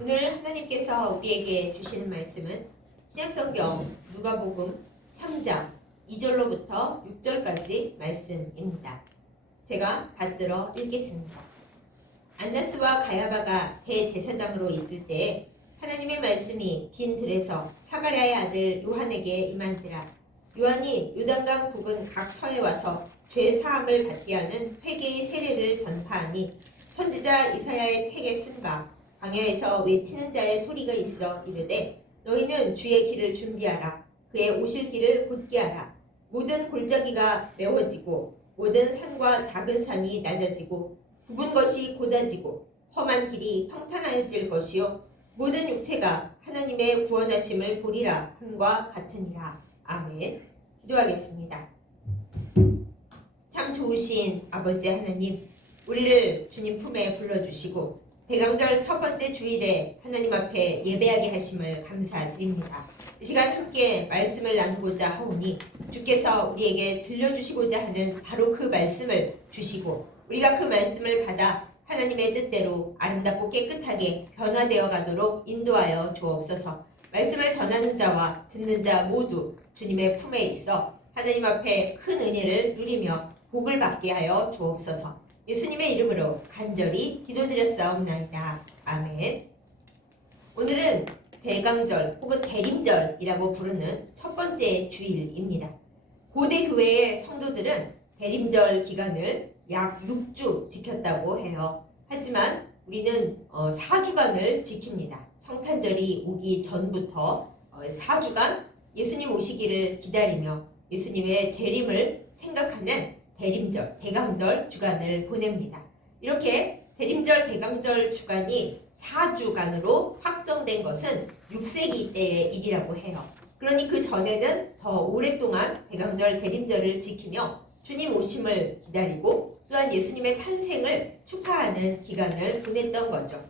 오늘 하나님께서 우리에게 주시는 말씀은 신약성경 누가복음 3장 2절로부터 6절까지 말씀입니다. 제가 받들어 읽겠습니다. 안나스와 가야바가 대제사장으로 있을 때에 하나님의 말씀이 빈 들에서 사가랴의 아들 요한에게 임한지라. 요한이 요단강 북은 각 처에 와서 죄 사함을 받게 하는 회개의 세례를 전파하니 선지자 이사야의 책에 쓴바 광야에서 외치는 자의 소리가 있어 이르되 너희는 주의 길을 준비하라. 그의 오실 길을 곧게 하라. 모든 골짜기가 메워지고 모든 산과 작은 산이 낮아지고 굽은 것이 곧아지고 험한 길이 평탄하여질 것이요 모든 육체가 하나님의 구원하심을 보리라 함과 같으니라. 아멘. 기도하겠습니다. 참 좋으신 아버지 하나님, 우리를 주님 품에 불러주시고 대강절 첫 번째 주일에 하나님 앞에 예배하게 하심을 감사드립니다. 이 시간 함께 말씀을 나누고자 하오니 주께서 우리에게 들려주시고자 하는 바로 그 말씀을 주시고 우리가 그 말씀을 받아 하나님의 뜻대로 아름답고 깨끗하게 변화되어 가도록 인도하여 주옵소서. 말씀을 전하는 자와 듣는 자 모두 주님의 품에 있어 하나님 앞에 큰 은혜를 누리며 복을 받게 하여 주옵소서. 예수님의 이름으로 간절히 기도드렸사옵나이다. 아멘. 오늘은 대강절 혹은 대림절이라고 부르는 첫 번째 주일입니다. 고대 교회의 성도들은 대림절 기간을 약 6주 지켰다고 해요. 하지만 우리는 4주간을 지킵니다. 성탄절이 오기 전부터 4주간 예수님 오시기를 기다리며 예수님의 재림을 생각하는 대림절, 대강절 주간을 보냅니다. 이렇게 대림절, 대강절 주간이 4주간으로 확정된 것은 6세기 때의 일이라고 해요. 그러니 그 전에는 더 오랫동안 대강절, 대림절을 지키며 주님 오심을 기다리고 또한 예수님의 탄생을 축하하는 기간을 보냈던 거죠.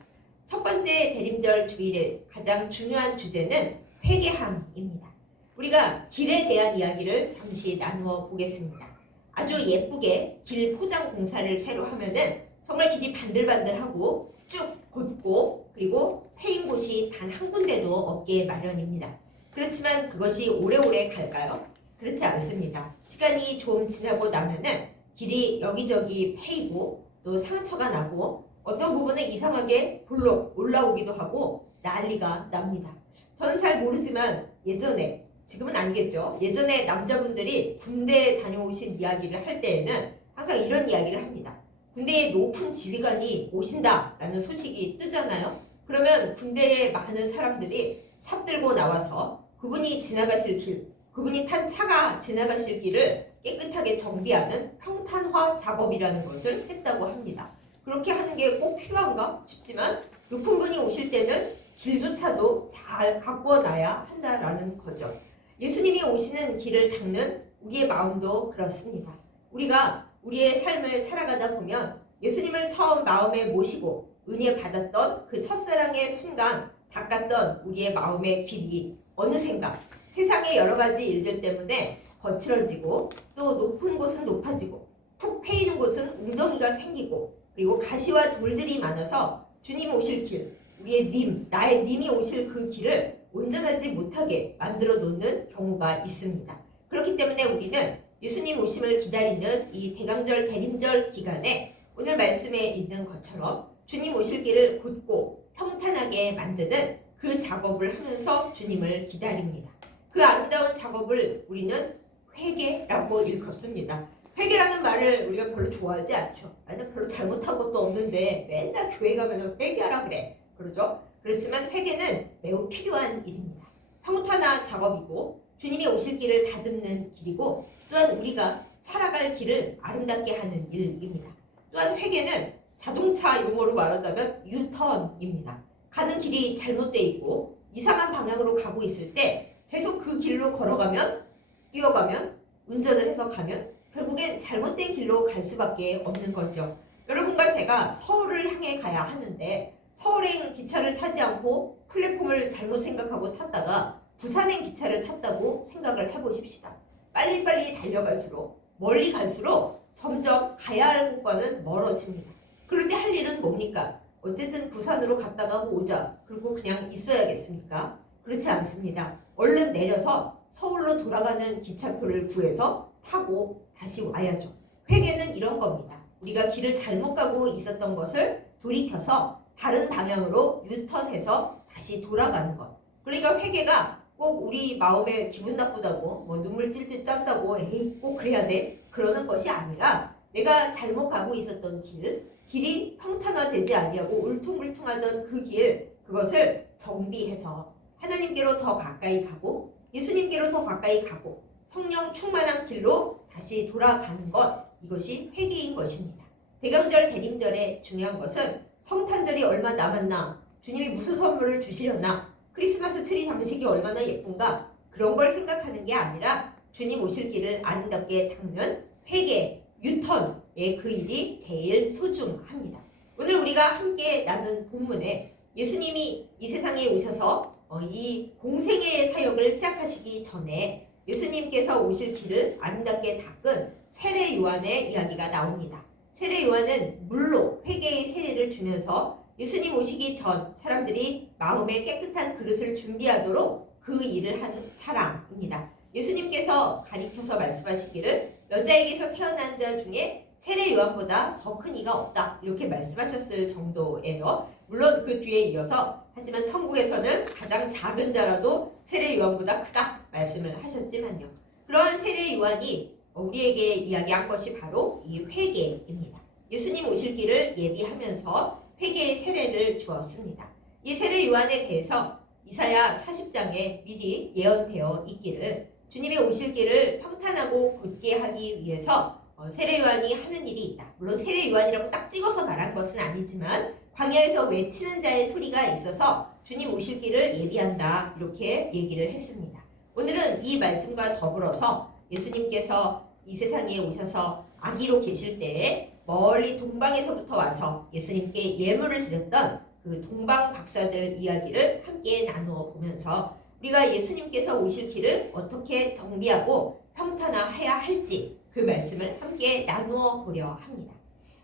첫 번째 대림절 주일의 가장 중요한 주제는 회개함입니다. 우리가 길에 대한 이야기를 잠시 나누어 보겠습니다. 아주 예쁘게 길 포장 공사를 새로 하면은 정말 길이 반들반들하고 쭉 곧고 그리고 패인 곳이 단 한 군데도 없게 마련입니다. 그렇지만 그것이 오래오래 갈까요? 그렇지 않습니다. 시간이 좀 지나고 나면은 길이 여기저기 패이고 또 상처가 나고 어떤 부분은 이상하게 볼록 올라오기도 하고 난리가 납니다. 저는 잘 모르지만 예전에, 지금은 아니겠죠. 예전에 남자분들이 군대에 다녀오신 이야기를 할 때에는 항상 이런 이야기를 합니다. 군대에 높은 지휘관이 오신다라는 소식이 뜨잖아요. 그러면 군대에 많은 사람들이 삽 들고 나와서 그분이 지나가실 길, 그분이 탄 차가 지나가실 길을 깨끗하게 정비하는 평탄화 작업이라는 것을 했다고 합니다. 그렇게 하는 게 꼭 필요한가 싶지만 높은 분이 오실 때는 길조차도 잘 가꾸어 놔야 한다라는 거죠. 예수님이 오시는 길을 닦는 우리의 마음도 그렇습니다. 우리가 우리의 삶을 살아가다 보면 예수님을 처음 마음에 모시고 은혜 받았던 그 첫사랑의 순간 닦았던 우리의 마음의 길이 어느샌가 세상의 여러 가지 일들 때문에 거칠어지고 또 높은 곳은 높아지고 푹 패이는 곳은 웅덩이가 생기고 그리고 가시와 돌들이 많아서 주님 오실 길, 우리의 님, 나의 님이 오실 그 길을 온전하지 못하게 만들어 놓는 경우가 있습니다. 그렇기 때문에 우리는 예수님 오심을 기다리는 이 대강절, 대림절 기간에 오늘 말씀에 있는 것처럼 주님 오실 길을 곧고 평탄하게 만드는 그 작업을 하면서 주님을 기다립니다. 그 아름다운 작업을 우리는 회개라고 일컫습니다. 회개라는 말을 우리가 별로 좋아하지 않죠. 나는 별로 잘못한 것도 없는데 맨날 교회 가면 회개하라 그래. 그러죠? 그렇지만 회개는 매우 필요한 일입니다. 평탄화 작업이고 주님이 오실 길을 다듬는 길이고 또한 우리가 살아갈 길을 아름답게 하는 일입니다. 또한 회개는 자동차 용어로 말하자면 유턴입니다. 가는 길이 잘못되어 있고 이상한 방향으로 가고 있을 때 계속 그 길로 걸어가면 뛰어가면 운전을 해서 가면 결국엔 잘못된 길로 갈 수밖에 없는 거죠. 여러분과 제가 서울을 향해 가야 하는데 서울행 기차를 타지 않고 플랫폼을 잘못 생각하고 탔다가 부산행 기차를 탔다고 생각을 해보십시다. 빨리빨리 달려갈수록 멀리 갈수록 점점 가야 할 곳과는 멀어집니다. 그럴 때 할 일은 뭡니까? 어쨌든 부산으로 갔다가 오자. 그리고 그냥 있어야겠습니까? 그렇지 않습니다. 얼른 내려서 서울로 돌아가는 기차표를 구해서 타고 다시 와야죠. 회개는 이런 겁니다. 우리가 길을 잘못 가고 있었던 것을 돌이켜서 다른 방향으로 유턴해서 다시 돌아가는 것. 그러니까 회개가 꼭 우리 마음에 기분 나쁘다고 뭐 눈물 찔찔 짠다고 에이 꼭 그래야 돼 그러는 것이 아니라 내가 잘못 가고 있었던 길이 평탄화되지 아니하고 울퉁불퉁하던 그 길, 그것을 정비해서 하나님께로 더 가까이 가고 예수님께로 더 가까이 가고 성령 충만한 길로 다시 돌아가는 것, 이것이 회개인 것입니다. 대강절 대림절의 중요한 것은 성탄절이 얼마 남았나, 주님이 무슨 선물을 주시려나, 크리스마스 트리 장식이 얼마나 예쁜가, 그런 걸 생각하는 게 아니라 주님 오실 길을 아름답게 닦는 회개, 유턴의 그 일이 제일 소중합니다. 오늘 우리가 함께 나눈 본문에 예수님이 이 세상에 오셔서 이 공생애의 사역을 시작하시기 전에 예수님께서 오실 길을 아름답게 닦은 세례 요한의 이야기가 나옵니다. 세례 요한은 물로 회개의 세례를 주면서 예수님 오시기 전 사람들이 마음에 깨끗한 그릇을 준비하도록 그 일을 한 사람입니다. 예수님께서 가리켜서 말씀하시기를 여자에게서 태어난 자 중에 세례 요한보다 더 큰 이가 없다, 이렇게 말씀하셨을 정도예요. 물론 그 뒤에 이어서 하지만 천국에서는 가장 작은 자라도 세례 요한보다 크다 말씀을 하셨지만요. 그러한 세례 요한이 우리에게 이야기한 것이 바로 이 회개입니다. 예수님 오실 길을 예비하면서 회개의 세례를 주었습니다. 이 세례 요한에 대해서 이사야 40장에 미리 예언되어 있기를 주님의 오실 길을 평탄하고 곧게 하기 위해서 세례 요한이 하는 일이 있다. 물론 세례 요한이라고 딱 찍어서 말한 것은 아니지만 광야에서 외치는 자의 소리가 있어서 주님 오실 길을 예비한다, 이렇게 얘기를 했습니다. 오늘은 이 말씀과 더불어서 예수님께서 이 세상에 오셔서 아기로 계실 때에 멀리 동방에서부터 와서 예수님께 예물을 드렸던 그 동방 박사들 이야기를 함께 나누어 보면서 우리가 예수님께서 오실 길을 어떻게 정비하고 평탄화해야 할지 그 말씀을 함께 나누어 보려 합니다.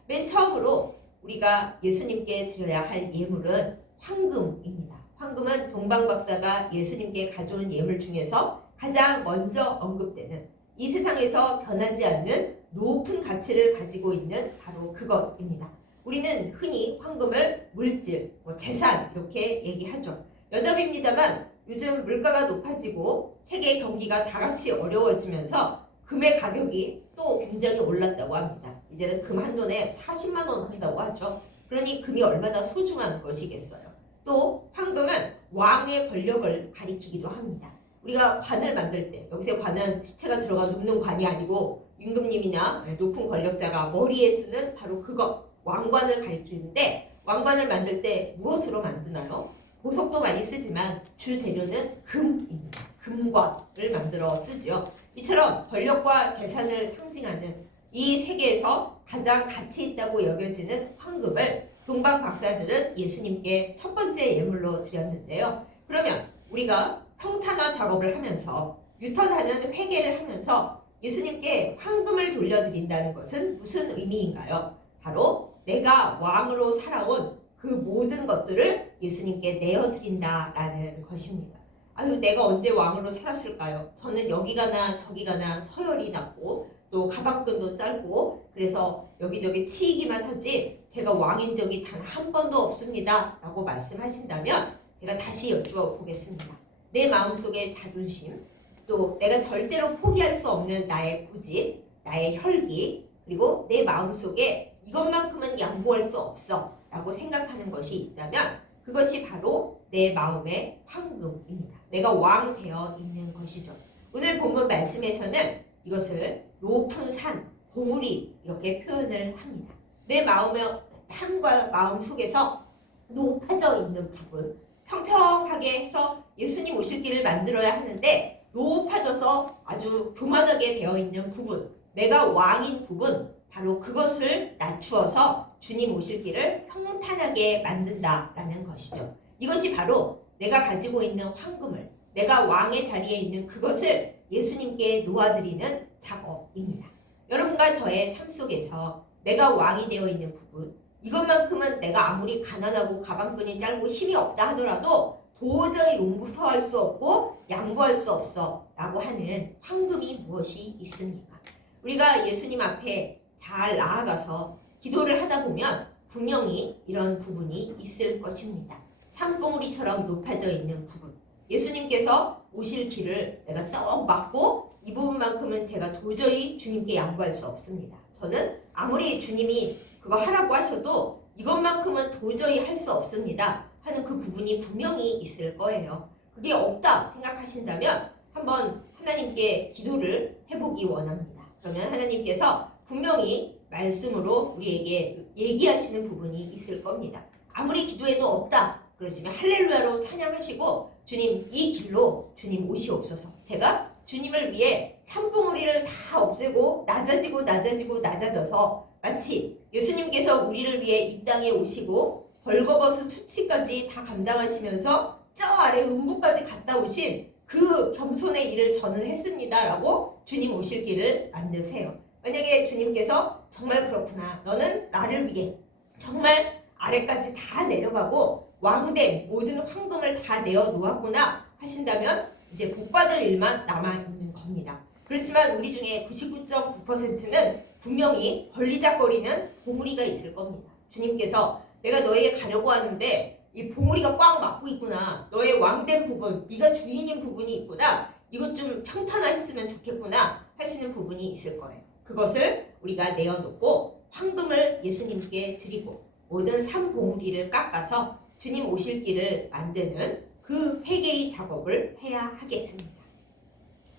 맨 처음으로 우리가 예수님께 드려야 할 예물은 황금입니다. 황금은 동방 박사가 예수님께 가져온 예물 중에서 가장 먼저 언급되는, 이 세상에서 변하지 않는 높은 가치를 가지고 있는 바로 그것입니다. 우리는 흔히 황금을 물질, 재산 이렇게 얘기하죠. 여담입니다만 요즘 물가가 높아지고 세계 경기가 다 같이 어려워지면서 금의 가격이 또 굉장히 올랐다고 합니다. 이제는 금 한 돈에 40만 원 한다고 하죠. 그러니 금이 얼마나 소중한 것이겠어요. 또 황금은 왕의 권력을 가리키기도 합니다. 우리가 관을 만들 때, 여기서 관은 시체가 들어가 눕는 관이 아니고 임금님이나 높은 권력자가 머리에 쓰는 바로 그것, 왕관을 가리키는데, 왕관을 만들 때 무엇으로 만드나요? 보석도 많이 쓰지만 주 재료는 금입니다. 금관을 만들어 쓰죠. 이처럼 권력과 재산을 상징하는 이 세계에서 가장 가치 있다고 여겨지는 황금을 동방 박사들은 예수님께 첫 번째 예물로 드렸는데요. 그러면 우리가 평탄화 작업을 하면서 유턴하는 회개를 하면서 예수님께 황금을 돌려드린다는 것은 무슨 의미인가요? 바로 내가 왕으로 살아온 그 모든 것들을 예수님께 내어드린다라는 것입니다. 아유, 내가 언제 왕으로 살았을까요? 저는 여기 가나 저기 가나 서열이 낮고 또 가방끈도 짧고 그래서 여기저기 치이기만 하지 제가 왕인 적이 단 한 번도 없습니다 라고 말씀하신다면 제가 다시 여쭈어 보겠습니다. 내 마음속의 자존심, 또 내가 절대로 포기할 수 없는 나의 고집, 나의 혈기, 그리고 내 마음속에 이것만큼은 양보할 수 없어 라고 생각하는 것이 있다면 그것이 바로 내 마음의 황금입니다. 내가 왕 되어 있는 것이죠. 오늘 본문 말씀에서는 이것을 높은 산, 봉우리 이렇게 표현을 합니다. 내 마음의 삶과 마음 속에서 높아져 있는 부분, 평평하게 해서 예수님 오실 길을 만들어야 하는데 높아져서 아주 교만하게 되어 있는 부분, 내가 왕인 부분, 바로 그것을 낮추어서 주님 오실 길을 평탄하게 만든다라는 것이죠. 이것이 바로 내가 가지고 있는 황금을, 내가 왕의 자리에 있는 그것을 예수님께 놓아드리는 작업입니다. 여러분과 저의 삶 속에서 내가 왕이 되어 있는 부분, 이것만큼은 내가 아무리 가난하고 가방끈이 짧고 힘이 없다 하더라도 도저히 용서할 수 없고 양보할 수 없어 라고 하는 황금이 무엇이 있습니까? 우리가 예수님 앞에 잘 나아가서 기도를 하다 보면 분명히 이런 부분이 있을 것입니다. 산봉우리처럼 높아져 있는 부분, 예수님께서 오실 길을 내가 떡 막고 이 부분만큼은 제가 도저히 주님께 양보할 수 없습니다. 저는 아무리 주님이 그거 하라고 하셔도 이것만큼은 도저히 할 수 없습니다 하는 그 부분이 분명히 있을 거예요. 그게 없다 생각하신다면 한번 하나님께 기도를 해보기 원합니다. 그러면 하나님께서 분명히 말씀으로 우리에게 얘기하시는 부분이 있을 겁니다. 아무리 기도해도 없다 그러시면 할렐루야로 찬양하시고 주님 이 길로 주님 오시옵소서. 제가 주님을 위해 산봉우리를 다 없애고 낮아져서 마치 예수님께서 우리를 위해 이 땅에 오시고 벌거벗은 수치까지 다 감당하시면서 저 아래 음부까지 갔다 오신 그 겸손의 일을 저는 했습니다 라고 주님 오실 길을 만드세요. 만약에 주님께서 정말 그렇구나, 너는 나를 위해 정말 아래까지 다 내려가고 왕된 모든 황금을 다 내어놓았구나 하신다면 이제 복받을 일만 남아있는 겁니다. 그렇지만 우리 중에 99.9%는 분명히 걸리작거리는 봉우리가 있을 겁니다. 주님께서 내가 너에게 가려고 하는데 이 봉우리가 꽉 막고 있구나, 너의 왕된 부분, 네가 주인인 부분이 있구나, 이것 좀 평탄화했으면 좋겠구나 하시는 부분이 있을 거예요. 그것을 우리가 내어놓고 황금을 예수님께 드리고 모든 산봉우리를 깎아서 주님 오실 길을 만드는 그 회개의 작업을 해야 하겠습니다.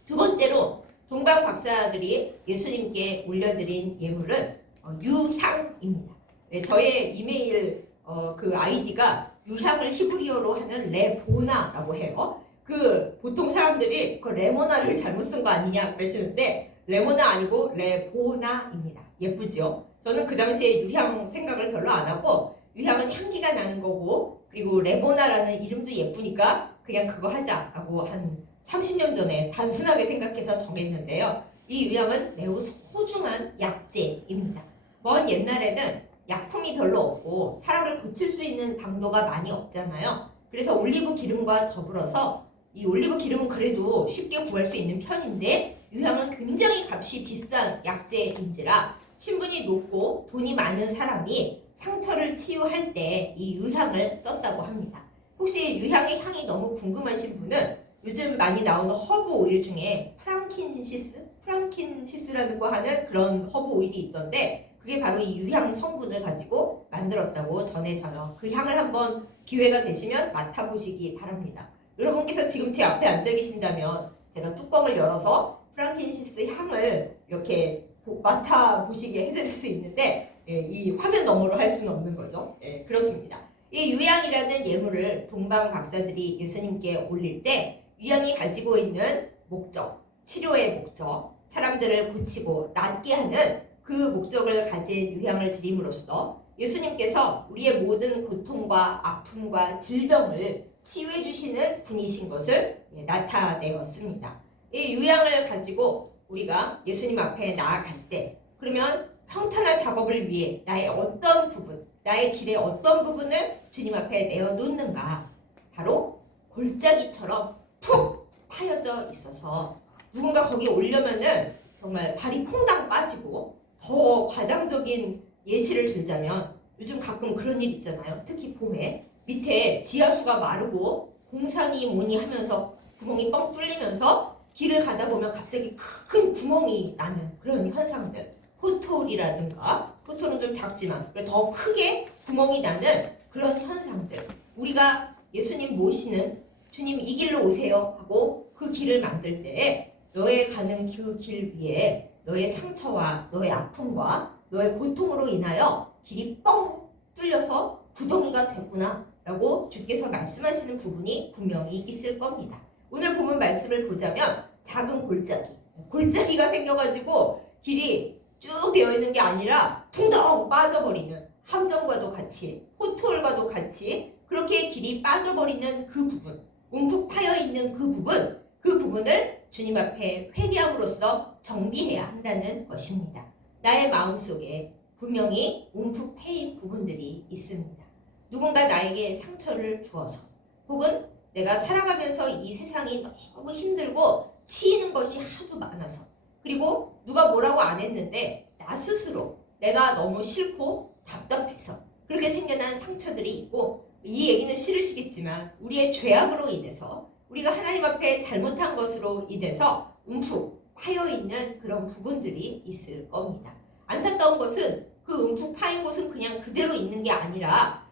두 번째로 동방 박사들이 예수님께 올려드린 예물은 유향입니다. 네, 저의 이메일 그 아이디가 유향을 히브리어로 하는 레보나라고 해요. 그 보통 사람들이 그 레모나를 잘못 쓴 거 아니냐 그러시는데 레모나 아니고 레보나입니다. 예쁘죠? 저는 그 당시에 유향 생각을 별로 안 하고 유향은 향기가 나는 거고 그리고 레보나라는 이름도 예쁘니까 그냥 그거 하자라고 한 30년 전에 단순하게 생각해서 정했는데요. 이 유향은 매우 소중한 약재입니다. 먼 옛날에는 약품이 별로 없고 사람을 고칠 수 있는 당도가 많이 없잖아요. 그래서 올리브 기름과 더불어서 이 올리브 기름은 그래도 쉽게 구할 수 있는 편인데 유향은 굉장히 값이 비싼 약재인지라 신분이 높고 돈이 많은 사람이 상처를 치유할 때 이 유향을 썼다고 합니다. 혹시 유향의 향이 너무 궁금하신 분은 요즘 많이 나오는 허브 오일 중에 프랑킨시스라는 거 하는 그런 허브 오일이 있던데 그게 바로 이 유향 성분을 가지고 만들었다고 전해져요. 그 향을 한번 기회가 되시면 맡아보시기 바랍니다. 여러분께서 지금 제 앞에 앉아 계신다면 제가 뚜껑을 열어서 프랑킨시스 향을 이렇게 맡아보시게 해드릴 수 있는데 이 화면 너머로 할 수는 없는 거죠. 그렇습니다. 이 유향이라는 예물을 동방 박사들이 예수님께 올릴 때 유향이 가지고 있는 목적, 치료의 목적, 사람들을 고치고 낫게 하는 그 목적을 가진 유향을 드림으로써 예수님께서 우리의 모든 고통과 아픔과 질병을 치유해 주시는 분이신 것을 나타내었습니다. 이 유향을 가지고 우리가 예수님 앞에 나아갈 때 그러면 평탄한 작업을 위해 나의 어떤 부분, 나의 길의 어떤 부분을 주님 앞에 내어놓는가? 바로 골짜기처럼 푹 파여져 있어서 누군가 거기 오려면은 정말 발이 퐁당 빠지고 더 과장적인 예시를 들자면 요즘 가끔 그런 일 있잖아요. 특히 봄에 밑에 지하수가 마르고 공사니 뭐니 하면서 구멍이 뻥 뚫리면서 길을 가다 보면 갑자기 큰 구멍이 나는 그런 현상들. 포톨이라든가 포톨은 좀 작지만 더 크게 구멍이 나는 그런 현상들. 우리가 예수님 모시는 주님 이 길로 오세요 하고 그 길을 만들 때 너의 가는 그 길 위에 너의 상처와 너의 아픔과 너의 고통으로 인하여 길이 뻥 뚫려서 구덩이가 됐구나 라고 주께서 말씀하시는 부분이 분명히 있을 겁니다. 오늘 본문 말씀을 보자면 작은 골짜기가 생겨가지고 길이 쭉 되어 있는 게 아니라 풍덩 빠져버리는 함정과도 같이 포톨과도 같이 그렇게 길이 빠져버리는 그 부분, 움푹 파여있는 그 부분을 주님 앞에 회개함으로써 정비해야 한다는 것입니다. 나의 마음속에 분명히 움푹 패인 부분들이 있습니다. 누군가 나에게 상처를 주어서 혹은 내가 살아가면서 이 세상이 너무 힘들고 치이는 것이 하도 많아서 그리고 누가 뭐라고 안 했는데 나 스스로 내가 너무 싫고 답답해서 그렇게 생겨난 상처들이 있고 이 얘기는 싫으시겠지만 우리의 죄악으로 인해서 우리가 하나님 앞에 잘못한 것으로 인해서 움푹 파여있는 그런 부분들이 있을 겁니다. 안타까운 것은 그 움푹 파인 곳은 그냥 그대로 있는 게 아니라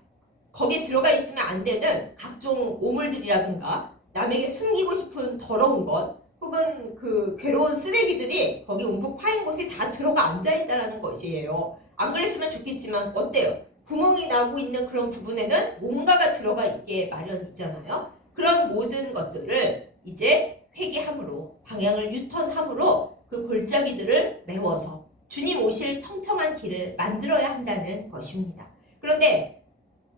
거기에 들어가 있으면 안 되는 각종 오물들이라든가 남에게 숨기고 싶은 더러운 것 혹은 그 괴로운 쓰레기들이 거기 움푹 파인 곳에 다 들어가 앉아있다는 것이에요. 안 그랬으면 좋겠지만 어때요? 구멍이 나고 있는 그런 부분에는 뭔가가 들어가 있게 마련이잖아요. 그런 모든 것들을 이제 회개함으로 방향을 유턴함으로 그 골짜기들을 메워서 주님 오실 평평한 길을 만들어야 한다는 것입니다. 그런데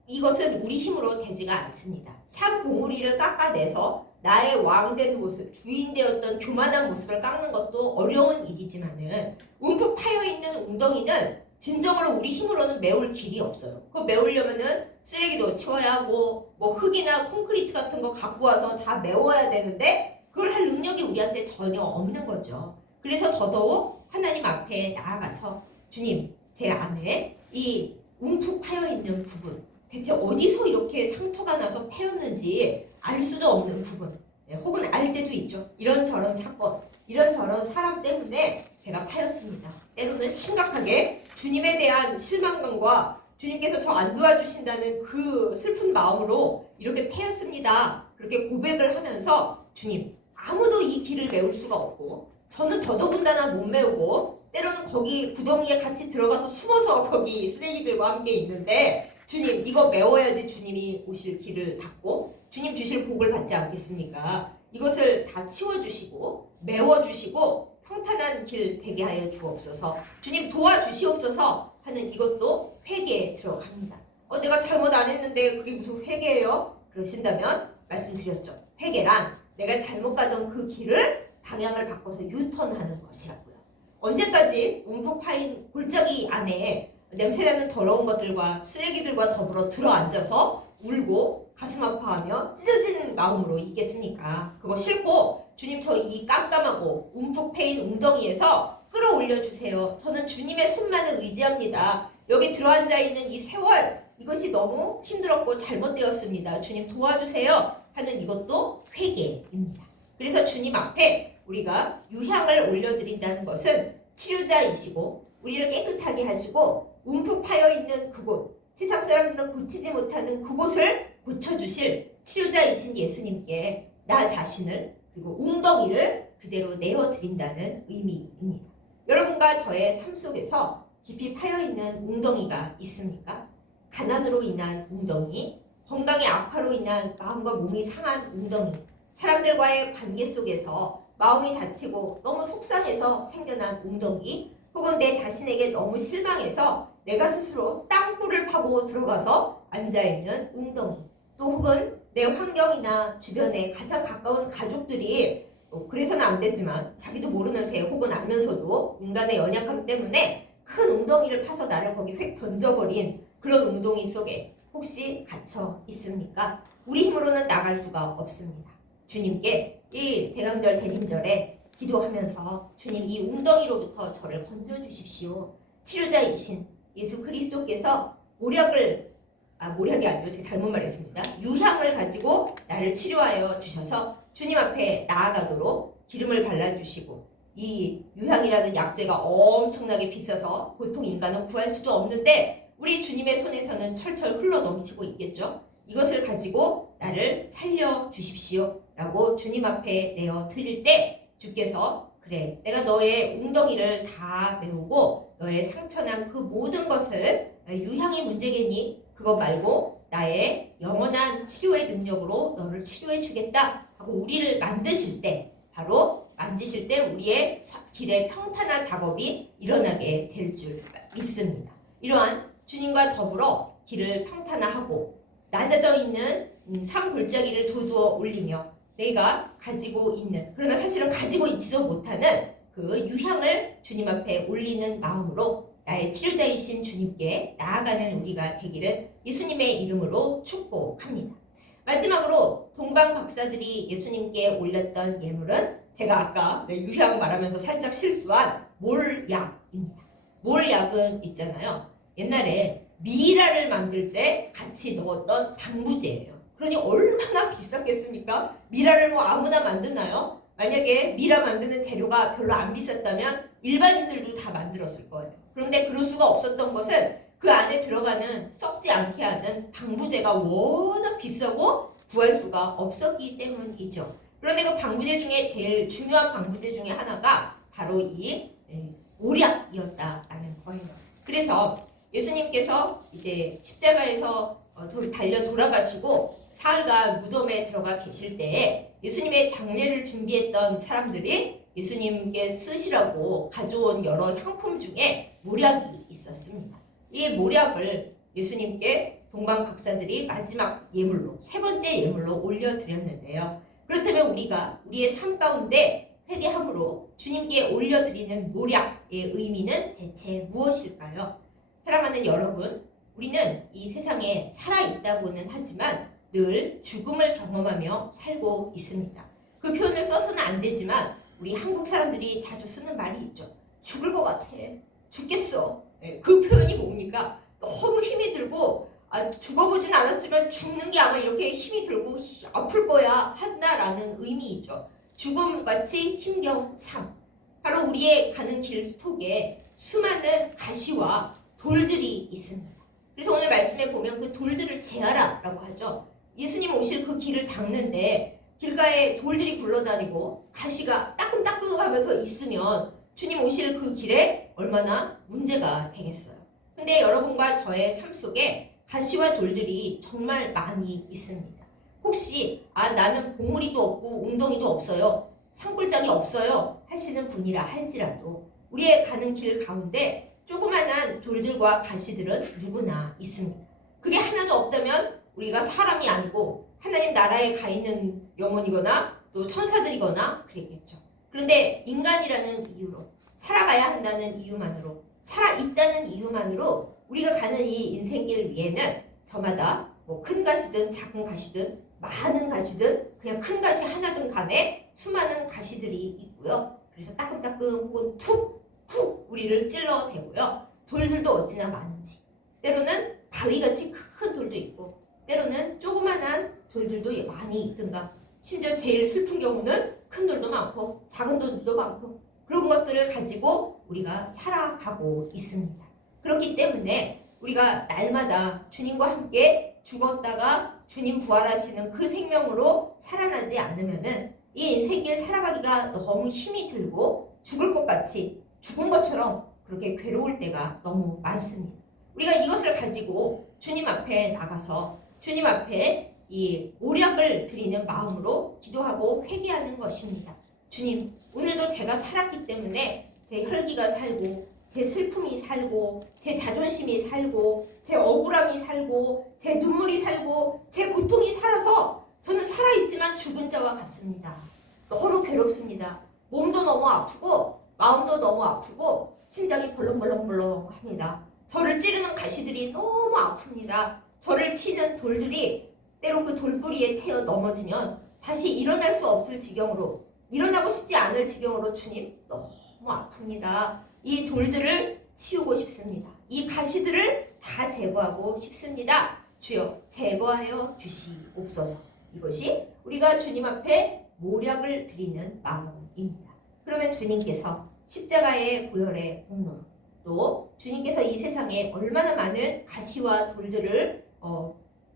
이것은 우리 힘으로 되지가 않습니다. 산 봉우리를 깎아내서 나의 왕된 모습, 주인 되었던 교만한 모습을 깎는 것도 어려운 일이지만은 움푹 파여있는 웅덩이는 진정으로 우리 힘으로는 메울 길이 없어요. 그거 메우려면은 쓰레기도 치워야 하고 뭐 흙이나 콘크리트 같은 거 갖고 와서 다 메워야 되는데 그걸 할 능력이 우리한테 전혀 없는 거죠. 그래서 더더욱 하나님 앞에 나아가서 주님, 제 안에 이 움푹 파여있는 부분 대체 어디서 이렇게 상처가 나서 패였는지 알 수도 없는 부분 혹은 알 때도 있죠. 이런저런 사건, 이런저런 사람 때문에 제가 파였습니다. 때로는 심각하게 주님에 대한 실망감과 주님께서 저 안 도와주신다는 그 슬픈 마음으로 이렇게 패였습니다. 그렇게 고백을 하면서 주님, 아무도 이 길을 메울 수가 없고 저는 더더군다나 못 메우고 때로는 거기 구덩이에 같이 들어가서 숨어서 거기 쓰레기들과 함께 있는데 주님, 이거 메워야지 주님이 오실 길을 닫고 주님 주실 복을 받지 않겠습니까? 이것을 다 치워주시고 메워주시고 평탄한 길 되게 하여 주옵소서. 주님 도와주시옵소서 하는 이것도 회개에 들어갑니다. 내가 잘못 안 했는데 그게 무슨 회개예요? 그러신다면 말씀드렸죠. 회개란 내가 잘못 가던 그 길을 방향을 바꿔서 유턴하는 것이라고요. 언제까지 움푹 파인 골짜기 안에 냄새나는 더러운 것들과 쓰레기들과 더불어 들어앉아서 울고 가슴 아파하며 찢어진 마음으로 있겠습니까? 그거 싫고 주님 저 이 깜깜하고 움푹 패인 웅덩이에서 끌어올려 주세요. 저는 주님의 손만을 의지합니다. 여기 들어앉아 있는 이 세월 이것이 너무 힘들었고 잘못되었습니다. 주님 도와주세요 하는 이것도 회개입니다. 그래서 주님 앞에 우리가 유향을 올려드린다는 것은 치료자이시고 우리를 깨끗하게 하시고 움푹 파여있는 그곳, 세상 사람들은 고치지 못하는 그곳을 고쳐주실 치료자이신 예수님께 나 자신을 그리고 웅덩이를 그대로 내어드린다는 의미입니다. 여러분과 저의 삶 속에서 깊이 파여있는 웅덩이가 있습니까? 가난으로 인한 웅덩이, 건강의 악화로 인한 마음과 몸이 상한 웅덩이, 사람들과의 관계 속에서 마음이 다치고 너무 속상해서 생겨난 웅덩이, 혹은 내 자신에게 너무 실망해서 내가 스스로 땅굴을 파고 들어가서 앉아있는 웅덩이, 또 혹은 내 환경이나 주변에 가장 가까운 가족들이 그래서는 안 되지만 자기도 모르는 새 혹은 알면서도 인간의 연약함 때문에 큰 웅덩이를 파서 나를 거기 획 던져버린 그런 웅덩이 속에 혹시 갇혀 있습니까? 우리 힘으로는 나갈 수가 없습니다. 주님께 이 대강절 대림절에 기도하면서 주님 이 웅덩이로부터 저를 건져주십시오. 치료자이신 예수 그리스도께서 모략이 아니죠. 제가 잘못 말했습니다. 유향을 가지고 나를 치료하여 주셔서 주님 앞에 나아가도록 기름을 발라주시고 이 유향이라는 약재가 엄청나게 비싸서 보통 인간은 구할 수도 없는데 우리 주님의 손에서는 철철 흘러 넘치고 있겠죠. 이것을 가지고 나를 살려주십시오 라고 주님 앞에 내어 드릴 때 주께서 그래 내가 너의 웅덩이를 다 메우고 너의 상처난 그 모든 것을 유향의 문제겠니? 그거 말고 나의 영원한 치료의 능력으로 너를 치료해 주겠다 하고 우리를 만드실 때 바로 만지실 때 우리의 길의 평탄한 작업이 일어나게 될 줄 믿습니다. 이러한 주님과 더불어 길을 평탄화하고 낮아져 있는 산 골짜기를 도주어 올리며 내가 가지고 있는 그러나 사실은 가지고 있지도 못하는 그 유향을 주님 앞에 올리는 마음으로 나의 치료자이신 주님께 나아가는 우리가 되기를 예수님의 이름으로 축복합니다. 마지막으로 동방 박사들이 예수님께 올렸던 예물은 제가 아까 유향 말하면서 살짝 실수한 몰약입니다. 몰약은 있잖아요. 옛날에 미라를 만들 때 같이 넣었던 방부제예요. 그러니 얼마나 비쌌겠습니까? 미라를 뭐 아무나 만드나요? 만약에 미라 만드는 재료가 별로 안 비쌌다면 일반인들도 다 만들었을 거예요. 그런데 그럴 수가 없었던 것은 그 안에 들어가는 썩지 않게 하는 방부제가 워낙 비싸고 구할 수가 없었기 때문이죠. 그런데 그 방부제 중에 제일 중요한 방부제 중에 하나가 바로 이 몰약이었다라는 거예요. 그래서 예수님께서 이제 십자가에서 달려 돌아가시고 사흘간 무덤에 들어가 계실 때에 예수님의 장례를 준비했던 사람들이 예수님께 쓰시라고 가져온 여러 향품 중에 몰약이 있었습니다. 이 몰약을 예수님께 동방 박사들이 마지막 예물로, 세 번째 예물로 올려드렸는데요. 그렇다면 우리가 우리의 삶 가운데 회개함으로 주님께 올려드리는 몰약의 의미는 대체 무엇일까요? 사랑하는 여러분, 우리는 이 세상에 살아있다고는 하지만 늘 죽음을 경험하며 살고 있습니다. 그 표현을 써서는 안 되지만 우리 한국 사람들이 자주 쓰는 말이 있죠. 죽을 것 같아. 죽겠어. 그 표현이 뭡니까? 너무 힘이 들고 죽어보진 않았지만 죽는 게 아마 이렇게 힘이 들고 아플 거야 한다라는 의미이죠. 죽음같이 힘겨운 삶. 바로 우리의 가는 길 속에 수많은 가시와 돌들이 있습니다. 그래서 오늘 말씀에 보면 그 돌들을 제하라 라고 하죠. 예수님 오실 그 길을 닦는데 길가에 돌들이 굴러다니고 가시가 따끔따끔 하면서 있으면 주님 오실 그 길에 얼마나 문제가 되겠어요. 근데 여러분과 저의 삶 속에 가시와 돌들이 정말 많이 있습니다. 혹시 나는 봉우리도 없고 웅덩이도 없어요. 산골짜기 없어요. 하시는 분이라 할지라도 우리의 가는 길 가운데 조그만한 돌들과 가시들은 누구나 있습니다. 그게 하나도 없다면 우리가 사람이 아니고 하나님 나라에 가 있는 영혼이거나 또 천사들이거나 그랬겠죠. 그런데 인간이라는 이유로 살아가야 한다는 이유만으로 살아있다는 이유만으로 우리가 가는 이 인생길 위에는 저마다 뭐 큰 가시든 작은 가시든 많은 가시든 그냥 큰 가시 하나든 간에 수많은 가시들이 있고요. 그래서 따끔따끔 혹은 툭툭 우리를 찔러대고요. 돌들도 어찌나 많은지 때로는 바위같이 큰 돌도 있고 때로는 조그만한 돌들도 많이 있든가 심지어 제일 슬픈 경우는 큰 돌도 많고 작은 돌도 많고 그런 것들을 가지고 우리가 살아가고 있습니다. 그렇기 때문에 우리가 날마다 주님과 함께 죽었다가 주님 부활하시는 그 생명으로 살아나지 않으면은 이 인생길 살아가기가 너무 힘이 들고 죽을 것 같이 죽은 것처럼 그렇게 괴로울 때가 너무 많습니다. 우리가 이것을 가지고 주님 앞에 나가서 주님 앞에 이 몰약을 드리는 마음으로 기도하고 회개하는 것입니다. 주님, 오늘도 제가 살았기 때문에 제 혈기가 살고 제 슬픔이 살고 제 자존심이 살고 제 억울함이 살고 제 눈물이 살고 제 고통이 살아서 저는 살아있지만 죽은 자와 같습니다. 너무 괴롭습니다. 몸도 너무 아프고 마음도 너무 아프고 심장이 벌렁벌렁벌렁합니다. 저를 찌르는 가시들이 너무 아픕니다. 저를 치는 돌들이 때로 그 돌뿌리에 채어 넘어지면 다시 일어날 수 없을 지경으로 일어나고 싶지 않을 지경으로 주님 너무 아픕니다. 이 돌들을 치우고 싶습니다. 이 가시들을 다 제거하고 싶습니다. 주여 제거하여 주시옵소서. 이것이 우리가 주님 앞에 몰약을 드리는 마음입니다. 그러면 주님께서 십자가의 보혈의 공로로 또 주님께서 이 세상에 얼마나 많은 가시와 돌들을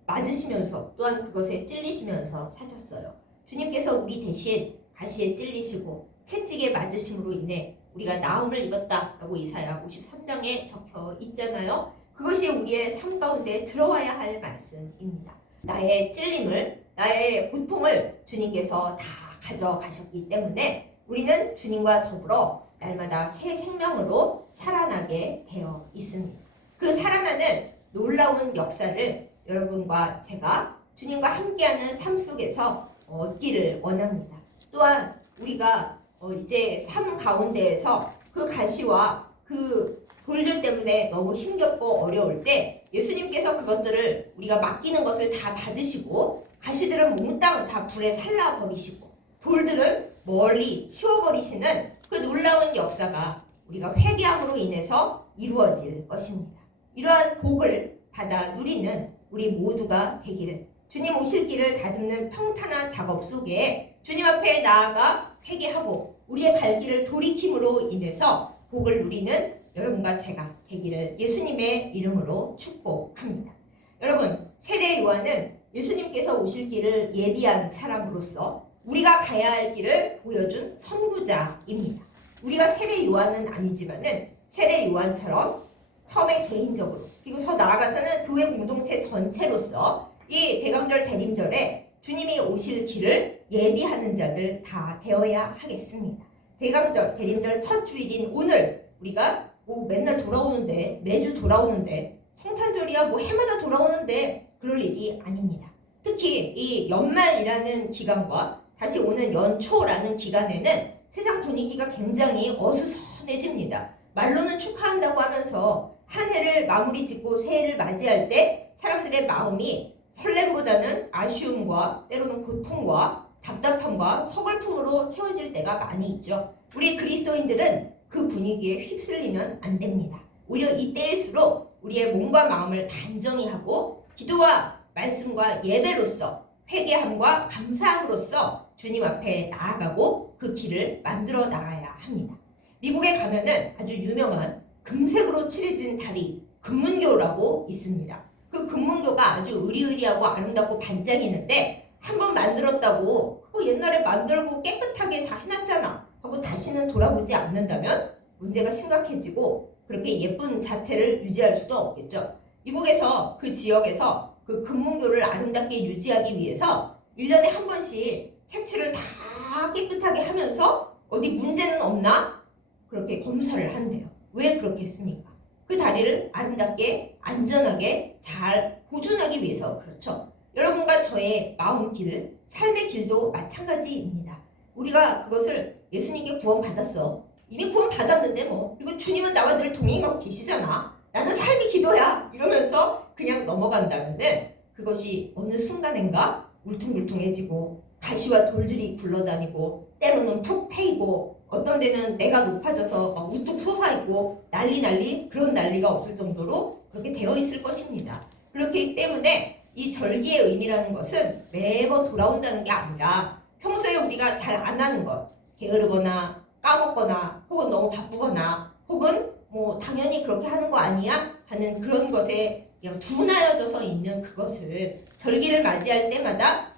맞으시면서 또한 그것에 찔리시면서 사셨어요. 주님께서 우리 대신 가시에 찔리시고 채찍에 맞으심으로 인해 우리가 나음을 입었다라고 이사야 53장에 적혀 있잖아요. 그것이 우리의 삶 가운데 들어와야 할 말씀입니다. 나의 찔림을, 나의 고통을 주님께서 다 가져가셨기 때문에 우리는 주님과 더불어 날마다 새 생명으로 살아나게 되어 있습니다. 그 살아나는 놀라운 역사를 여러분과 제가 주님과 함께하는 삶 속에서 얻기를 원합니다. 또한 우리가 이제 삶 가운데에서 그 가시와 그 돌들 때문에 너무 힘겹고 어려울 때 예수님께서 그것들을 우리가 맡기는 것을 다 받으시고 가시들은 몽땅 다 불에 살라버리시고 돌들은 멀리 치워버리시는 그 놀라운 역사가 우리가 회개함으로 인해서 이루어질 것입니다. 이러한 복을 받아 누리는 우리 모두가 되기를, 주님 오실 길을 다듬는 평탄한 작업 속에 주님 앞에 나아가 회개하고 우리의 갈 길을 돌이킴으로 인해서 복을 누리는 여러분과 제가 되기를 예수님의 이름으로 축복합니다. 여러분, 세례 요한은 예수님께서 오실 길을 예비한 사람으로서 우리가 가야 할 길을 보여준 선구자입니다. 우리가 세례 요한은 아니지만은 세례 요한처럼 처음에 개인적으로 그리고 더 나아가서는 교회 공동체 전체로서 이 대강절 대림절에 주님이 오실 길을 예비하는 자들 다 되어야 하겠습니다. 대강절 대림절 첫 주일인 오늘 우리가 뭐 맨날 돌아오는데 매주 돌아오는데 성탄절이야 뭐 해마다 돌아오는데 그럴 일이 아닙니다. 특히 이 연말이라는 기간과 다시 오는 연초라는 기간에는 세상 분위기가 굉장히 어수선해집니다. 말로는 축하한다고 하면서 한 해를 마무리 짓고 새해를 맞이할 때 사람들의 마음이 설렘보다는 아쉬움과 때로는 고통과 답답함과 서글픔으로 채워질 때가 많이 있죠. 우리 그리스도인들은 그 분위기에 휩쓸리면 안 됩니다. 오히려 이때일수록 우리의 몸과 마음을 단정히 하고 기도와 말씀과 예배로서 회개함과 감사함으로써 주님 앞에 나아가고 그 길을 만들어 나가야 합니다. 미국에 가면은 아주 유명한 금색으로 칠해진 다리 금문교라고 있습니다. 그 금문교가 아주 으리으리하고 아름답고 반짝이는데 한번 만들었다고 그거 옛날에 만들고 깨끗하게 다 해놨잖아 하고 다시는 돌아보지 않는다면 문제가 심각해지고 그렇게 예쁜 자태를 유지할 수도 없겠죠. 미국에서 그 지역에서 그 금문교를 아름답게 유지하기 위해서 1년에 한 번씩 색칠을 다 깨끗하게 하면서 어디 문제는 없나? 그렇게 검사를 한대요. 왜 그렇겠습니까? 그 다리를 아름답게 안전하게 잘 보존하기 위해서 그렇죠. 여러분과 저의 마음 길, 삶의 길도 마찬가지입니다. 우리가 그것을 예수님께 구원받았어. 이미 구원받았는데 뭐. 그리고 주님은 나와 늘 동행하고 계시잖아. 나는 삶이 기도야. 이러면서 그냥 넘어간다면은 그것이 어느 순간인가 울퉁불퉁해지고 가시와 돌들이 굴러다니고 때로는 푹 패이고 어떤 데는 내가 높아져서 막 우뚝 솟아있고 난리 그런 난리가 없을 정도로 그렇게 되어 있을 것입니다. 그렇기 때문에 이 절기의 의미라는 것은 매번 돌아온다는 게 아니라 평소에 우리가 잘 안 하는 것, 게으르거나 까먹거나 혹은 너무 바쁘거나 혹은 뭐 당연히 그렇게 하는 거 아니야? 하는 그런 것에 둔하여져서 있는 그것을 절기를 맞이할 때마다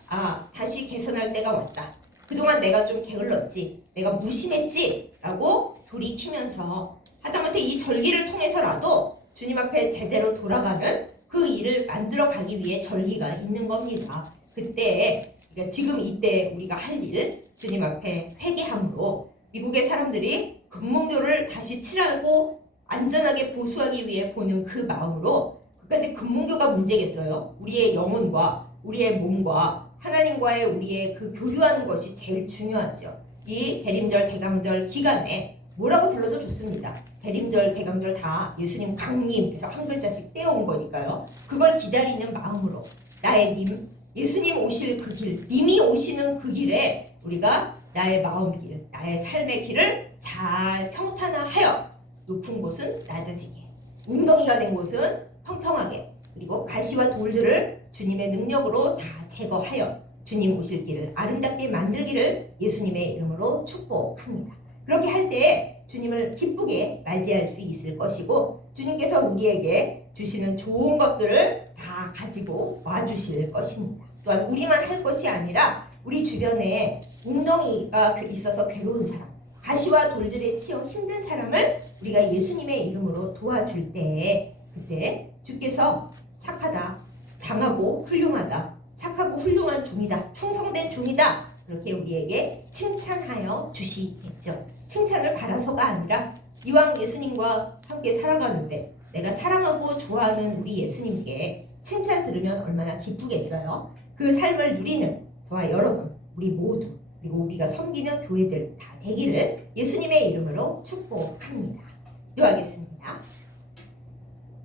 다시 개선할 때가 왔다. 그동안 내가 좀 게을렀지, 내가 무심했지 라고 돌이키면서 하다못해 이 절기를 통해서라도 주님 앞에 제대로 돌아가는 그 일을 만들어 가기 위해 절기가 있는 겁니다. 그때 그러니까 지금 이때 우리가 할 일 주님 앞에 회개함으로 미국의 사람들이 금문교를 다시 칠하고 안전하게 보수하기 위해 보는 그 마음으로 그까지 금문교가 문제겠어요? 우리의 영혼과 우리의 몸과 하나님과의 우리의 그 교류하는 것이 제일 중요하죠. 이 대림절 대강절 기간에 뭐라고 불러도 좋습니다. 대림절 대강절 다 예수님 강림 그래서 한 글자씩 떼어온 거니까요. 그걸 기다리는 마음으로 나의 님 예수님 오실 그 길 님이 오시는 그 길에 우리가 나의 마음길 나의 삶의 길을 잘 평탄화하여 높은 곳은 낮아지게 웅덩이가 된 곳은 평평하게 그리고 가시와 돌들을 주님의 능력으로 다 제거하여 주님 오실 길을 아름답게 만들기를 예수님의 이름으로 축복합니다. 그렇게 할 때 주님을 기쁘게 맞이할 수 있을 것이고 주님께서 우리에게 주시는 좋은 것들을 다 가지고 와주실 것입니다. 또한 우리만 할 것이 아니라 우리 주변에 웅덩이가 있어서 괴로운 사람 가시와 돌들에 치여 힘든 사람을 우리가 예수님의 이름으로 도와줄 때 그때 주께서 착하다, 장하고 훌륭하다, 착하고 훌륭한 종이다, 충성된 종이다 그렇게 우리에게 칭찬하여 주시겠죠. 칭찬을 바라서가 아니라 이왕 예수님과 함께 살아가는데 내가 사랑하고 좋아하는 우리 예수님께 칭찬 들으면 얼마나 기쁘겠어요. 그 삶을 누리는 저와 여러분 우리 모두 그리고 우리가 섬기는 교회들 다 되기를 예수님의 이름으로 축복합니다. 기도하겠습니다.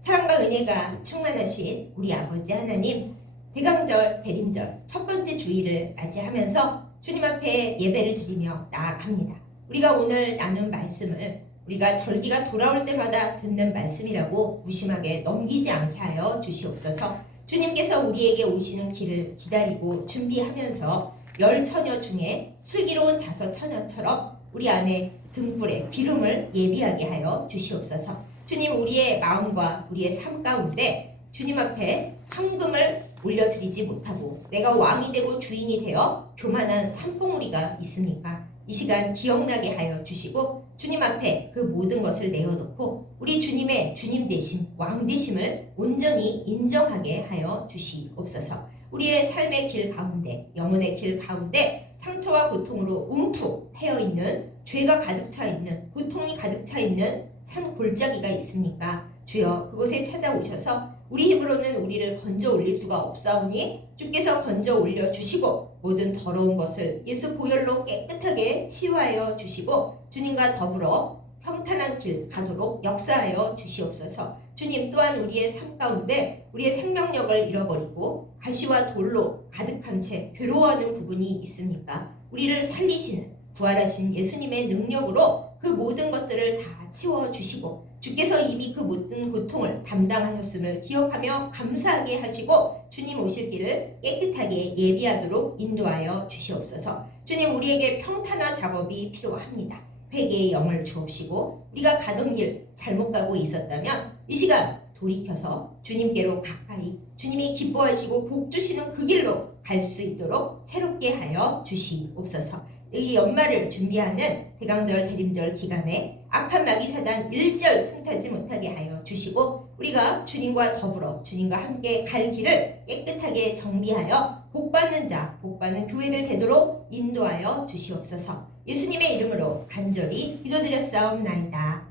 사랑과 은혜가 충만하신 우리 아버지 하나님, 대강절, 대림절 첫 번째 주일을 맞이하면서 주님 앞에 예배를 드리며 나아갑니다. 우리가 오늘 나눈 말씀을 우리가 절기가 돌아올 때마다 듣는 말씀이라고 무심하게 넘기지 않게 하여 주시옵소서. 주님께서 우리에게 오시는 길을 기다리고 준비하면서 10처녀 중에 슬기로운 5처녀처럼 우리 안에 등불에 기름을 예비하게 하여 주시옵소서. 주님, 우리의 마음과 우리의 삶 가운데 주님 앞에 황금을 올려드리지 못하고 내가 왕이 되고 주인이 되어 교만한 산봉우리가 있습니까? 이 시간 기억나게 하여 주시고 주님 앞에 그 모든 것을 내어놓고 우리 주님의 주님 되심, 왕 되심을 온전히 인정하게 하여 주시옵소서. 우리의 삶의 길 가운데, 영혼의 길 가운데 상처와 고통으로 움푹 패여있는, 죄가 가득 차 있는, 고통이 가득 차 있는 산 골짜기가 있습니까? 주여, 그곳에 찾아오셔서 우리 힘으로는 우리를 건져 올릴 수가 없사오니 주께서 건져 올려 주시고 모든 더러운 것을 예수 보혈로 깨끗하게 치유하여 주시고 주님과 더불어 평탄한 길 가도록 역사하여 주시옵소서. 주님, 또한 우리의 삶 가운데 우리의 생명력을 잃어버리고 가시와 돌로 가득한 채 괴로워하는 부분이 있습니까? 우리를 살리시는 부활하신 예수님의 능력으로 그 모든 것들을 다 치워주시고 주께서 이미 그 모든 고통을 담당하셨음을 기억하며 감사하게 하시고 주님 오실 길을 깨끗하게 예비하도록 인도하여 주시옵소서. 주님, 우리에게 평탄화 작업이 필요합니다. 회개의 영을 주옵시고 우리가 가던 길 잘못 가고 있었다면 이 시간 돌이켜서 주님께로 가까이 주님이 기뻐하시고 복 주시는 그 길로 갈 수 있도록 새롭게 하여 주시옵소서. 이 연말을 준비하는 대강절, 대림절 기간에 악한 마귀사단 일절 틈타지 못하게 하여 주시고 우리가 주님과 더불어 주님과 함께 갈 길을 깨끗하게 정비하여 복받는 자, 복받는 교회들 되도록 인도하여 주시옵소서. 예수님의 이름으로 간절히 기도드렸사옵나이다.